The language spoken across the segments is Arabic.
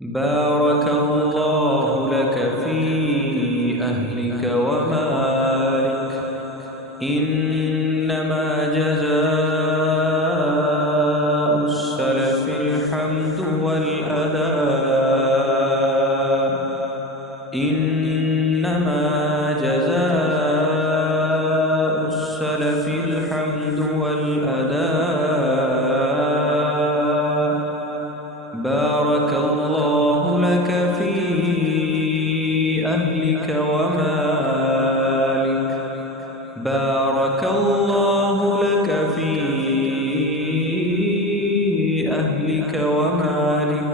بارك الله لك في أهلك ومالك. إنما جزاء السلف الحمد والأداء. إنما جزاء السلف الحمد والأداء. بارك الله لك في أهلك ومالك. بارك الله لك في أهلك ومالك.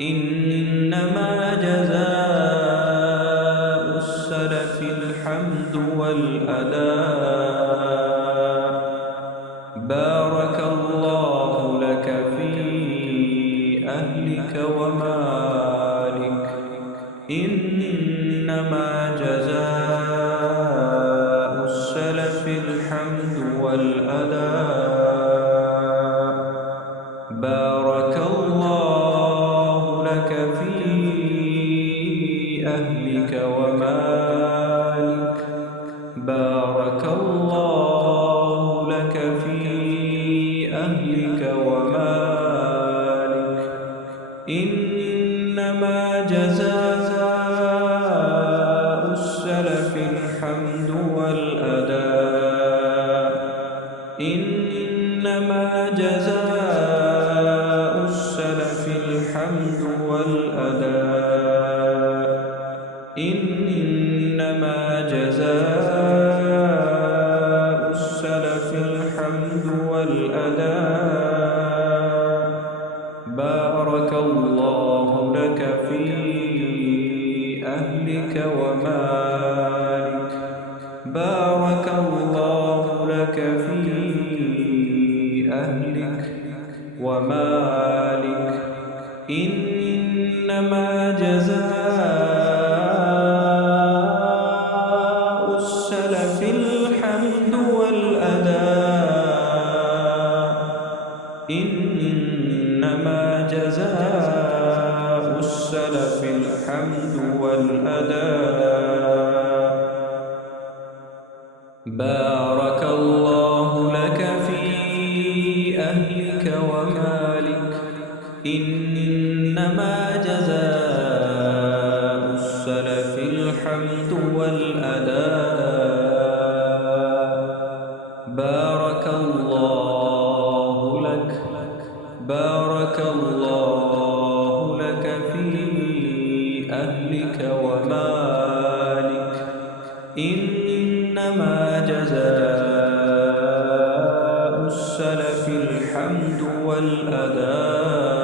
إنما جزاء السلف الحمد والأداء. بارك الله لك في أهلك ومالك. إنما جزاء السلف الحمد والأداء. بارك الله لك في أهلك ومالك. بارك الله لك في أهلك ومالك. إنما جزاء السلف الحمد والأداء. إنما جزاء السلف الحمد والأداء. إنما جزاء السلف الحمد والأداء. بارك الله لك في أهلك ومالك. بارك الله لك في أهلك ومالك. إنما جزاء السلف الحمد والأداء. إنما جزاء السلف الحمد والأداء. بارك الله لك في أهلك ومالك. إنما جزاء السلف الحمد والأداء. بارك الله لك. بارك الله لك في أهلك ومالك. إنما جزاء السلف الحمد والأداء.